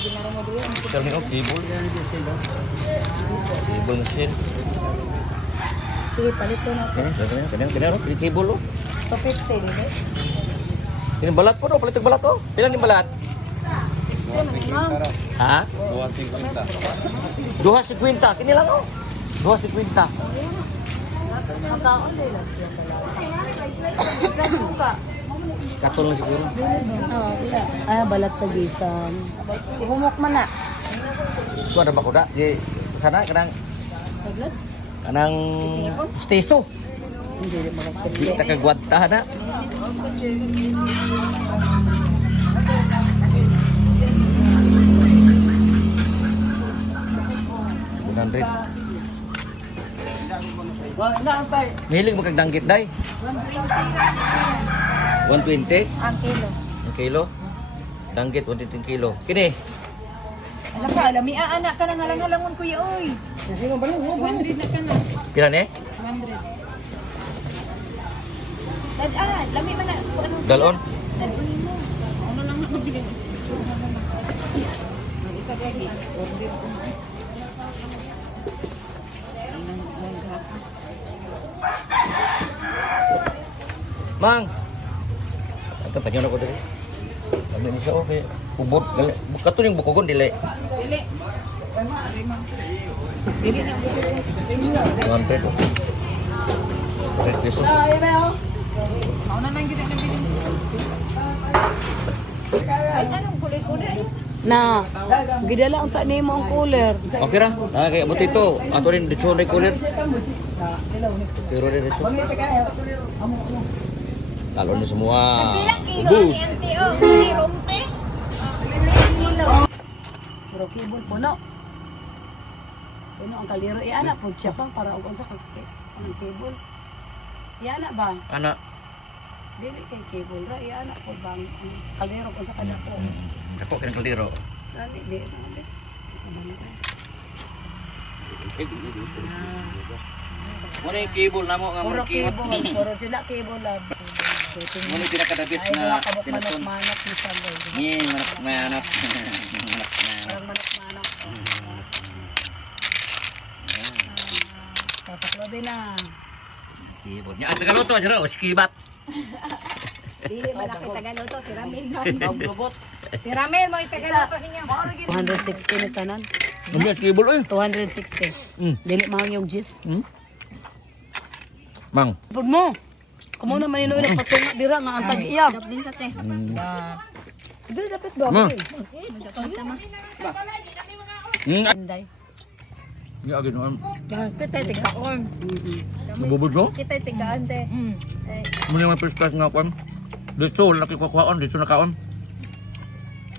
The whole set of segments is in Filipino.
Kami oh, cable. Cable machine. Sige, palit ko na. Kanya, cable oh. Pa-50, di ba? Ini balat po, no? Palit balat oh. Pilang ni balat? Ha? 250. 250. Kini lang oh. 250. Magkaon din lang siya pala. Katol lang siguro. Ay, balat tagisan. Ihumok man na. Ito ada ba ko da? Di sana kanang Balat? kanang stage to. Hindi rin Di makapagpili. nakagwanta na. Hundred. Mihilig mo kagdanggit, day? 120. Ang kilo. Ang kilo? Danggit, 120 kilo. Kini? Alam ka, alam, anak ka na ngalang-halangon kuya, oy. 100 na ka na. Pila ni? 100. Lami man na. Ano? Dalon? Dalon mo. Ano lang ako din. Isa lagi. Order ko. Mang! Ito, tanyo na ko dali. Kami ni siya, okay. Ubod. Kato yung bukogon, dili. Dili. Dili na. 100. 100 pesos. Mauna na yung gina. Ay, anong kulay-kulay? Na, gidala ang ni mo ang cooler. Okay ra. Kaya buti ito. Ato rin dito na cooler. Pero rin dito. Talo na semua. Bilang kilo Ubus. ni Auntie, oh. Hindi rompe. Kilo. Pero kibol puno. Puno ang kaliro. Anak po siya pang para kung sa ang kibol. Anak ba? Anak. Dili kay kibol ra. Anak po bang ang kaliro kung sa kadako. Dako kang kaliro. Dali, di. Muna yung cable na mo nga Puro mga kimot. kibol. Puro sila kibol lab. Muna yung pinakadabit Ay, na mga kabot tinaton. manok-manok ni Sagay. Yan, manok. Parang manok-manok. Tataklobe na. Keyboard niya. Ang tagaluto, asira, o skibat. Dili malaki Tagaluto, si Ramil no. Si Ramil mo Tagaluto niya. 260 ni tanan. Ano yung keyboard eh? 260. Dili mahang yung gis. Mang. Pud mo. Kumo na man inoy na patunga dira nga ang tag-iya. Daplin ka te. Dili dapat ba? Anday. Ini agad noon. Kita tigaon. Nabubod mo? Kita tigaan te. Muna yung prestas nga kwan. Dito, nakikwakwaan. Dito nakaon.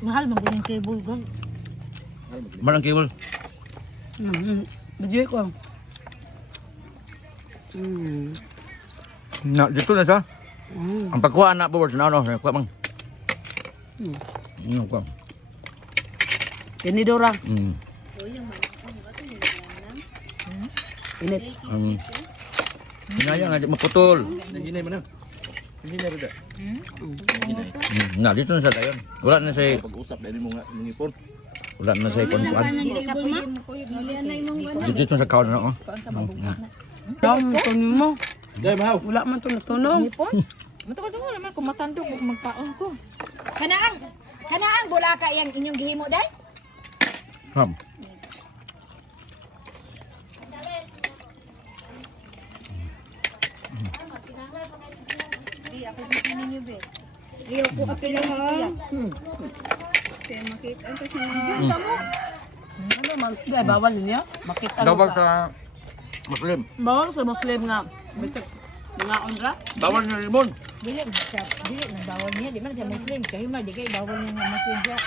Mahal mo yung cable gun. Malang cable. Bajoy ko. Na, dito na siya. Ang pagkuha na boards na ano, kuha mang. Kuha. Tinidora. Mm. Init. Hinaya nga, di maputol. Nanginay mo na. Nanginay rin da. Na, dito na siya tayo. Wala na siya. Pag-usap, dahil mo nga mangipon. Wala na siya ikon-kuan. Dito na siya kaon na, oh. Dami ito mo. Dahil mahaw. Wala man ito natunog. Matagal naman kung matandog kung magkaon ko. Kanaang bulaka yang inyong gihimo day? Ham. Iyo ko apil lang ha. Kaya makita ito sa mga ano man, dahil bawal niya. Makita Bawal mo sa Muslim. Bawal sa Muslim nga. Bitak, mga onra. Bawal na limon. Dili na bawal niya, di man siya Muslim. Kaya man di kay bawal niya nga Muslim siya.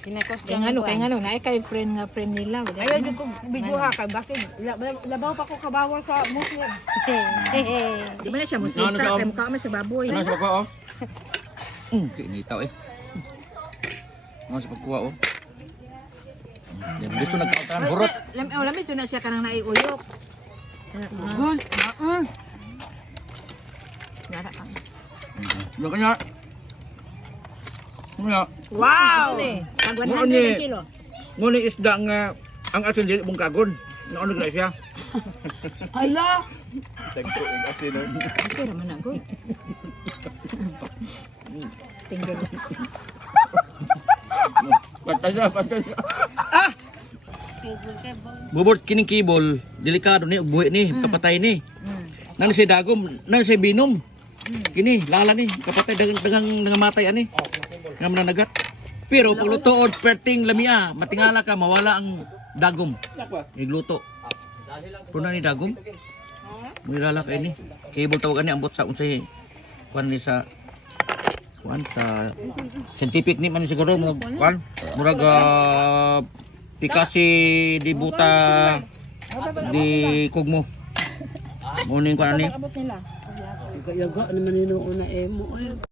Kinakos Kaya nga no, naay kay friend nila. Ayaw dyan ko bidyuha ka. Bakit? Labaw pa ko kabawal sa Muslim. Di ba na siya Muslim? Ano siya, Kaya mukha man siya baboy. Ano sa pagkuha, oh? Kinitaw eh. Ano sa pagkuha, oh? Dito nagkautan, burot. Lamit na siya kanang naiuyok. Good. Yara ka. Yung kanya. Nga, Wow! Pag Mo 100 ni- ang kilo. ngunit isda nga ang asin dili mong kagon. Naon na siya. Hala! Okay raman ako. Tinggal. Patay na. Bubot kining kibol, delikado ni ug buhi ni, kapatay ni. Nang si dagom, nang si binom. Kini lala ni, kapatay dagang nangamatay ani. Nga mananagat. Pero kung lutood perting lamia, matingala ka mawala ang dagom. Igluto. Puna ni dagom. Mulala kay ni. Kibol tawag ani ambot sa unsay kuan ni sa kuan sa scientific ni man siguro mo kuan murag pikasi di buta di kugmo. Muning kuan ani. Abot nila. Yaga naman yun una mo.